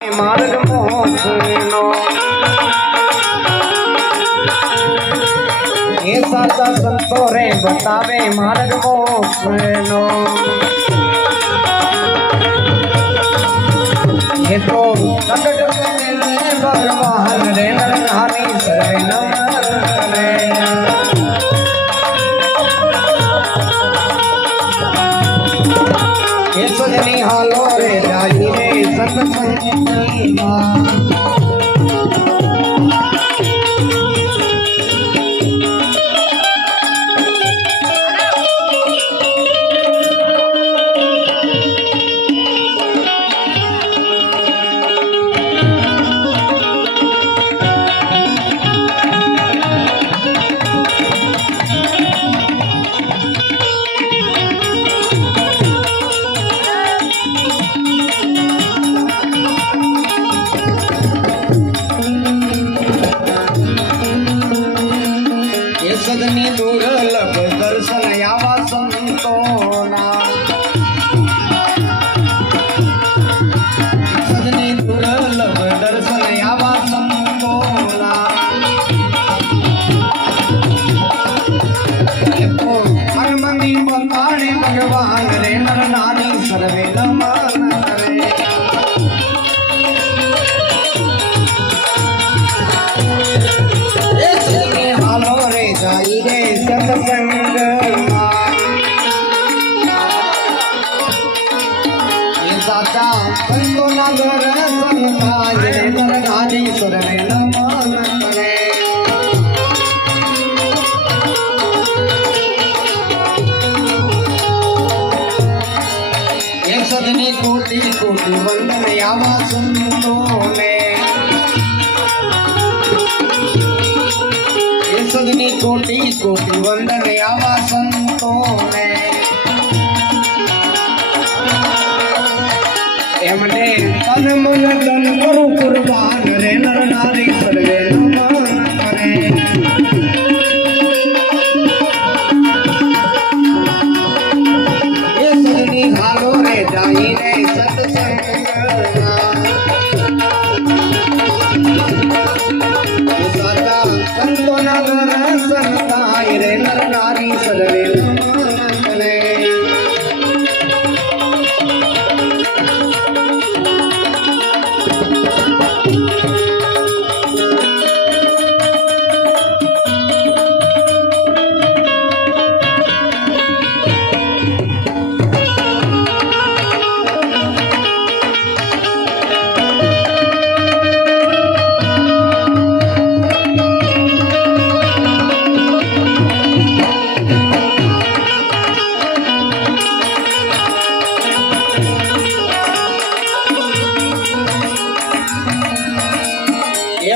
मार्ग मोक्षनो ये साचा संतो रे बतावे मार्ग मोक्षनो ये तो प्रकट भगवान रे नरनारी सर्वे नमन रे ये सजनी हालो रे जाई रे सत्संगी मां सदनी दुर्लभ दर्शन यावा संतोना सदनी दुर्लभ दर्शन यावा संतोना हर मंदी बताने भगवान रे नर नारी सर्वे नमन रे जाई रे सत्संग ये साचा संतो नगर संताज रे नरनारी सर्वे नमन करे ये सदनी कोटि कोटि वंदन यावा संतो ने सदनी कोटि कोटि वंदन यावा संतो ने एमने तन मन धन करू कुर्बान रे नर नारी सर्वे नमन करे ये सदनी हालो रे जाई रे सत्संग संतो नगर संताय रे नर नारी सर्वे नमन करे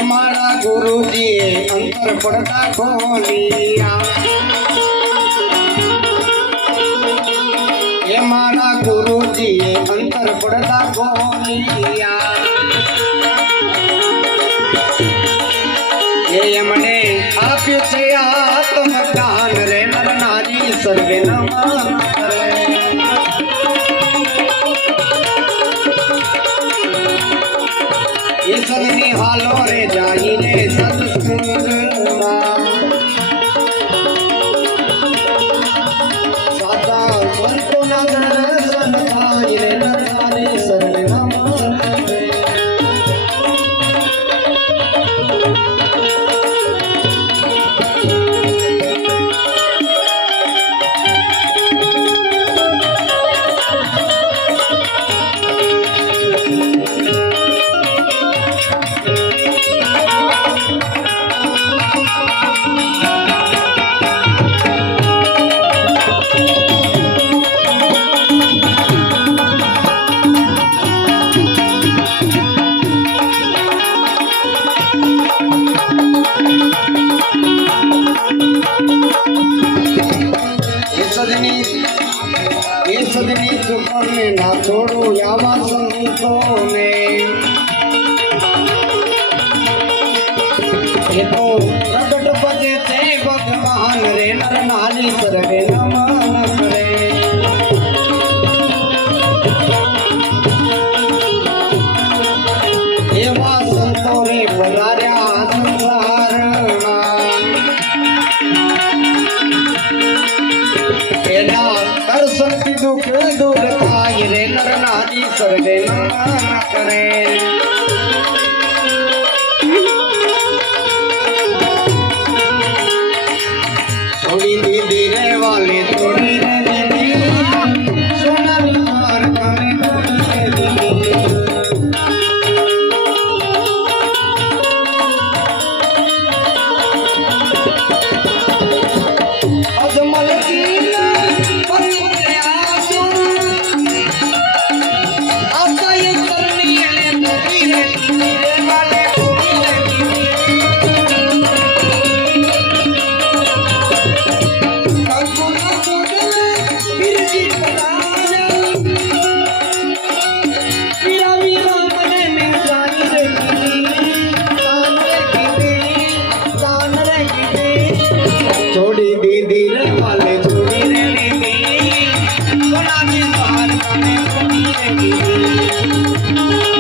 मारा गुरुजी अंतर पड़ता खोलिया ये मारा गुरुजी अंतर पड़ता खोलिया ये मने आप से आत्म ज्ञान रे नर नारी सर्वे नमन करे ये सदनी हालो रे जाई रे सत्संग सादा संतो नगर संताय रे नरनारी सर्वे नमन करे ये सदनी चुपन ना छोड़ू यावा संतो ने ये तो प्रकट पदे ते भगवान रे नर नारी सर्वे नमन करे પધાર્યા સંસારમાં એના દર્શનથી દુઃખ દૂર થાય રે નર નારી સર્વે નમન કરે છોડી દીધી રે વાલી છોડી રે દીધી સોનાની હાર તમે છોડી રે દીધી અજમલ કી પવિત્ર આસુ આશાય કરણી એને મોટી રે દીધી વાલે છોડી રે દીધી छोड़ी दीदी रे वाले छोड़ी रे दीदी सोना की बाहर कने छोड़ी रे दीदी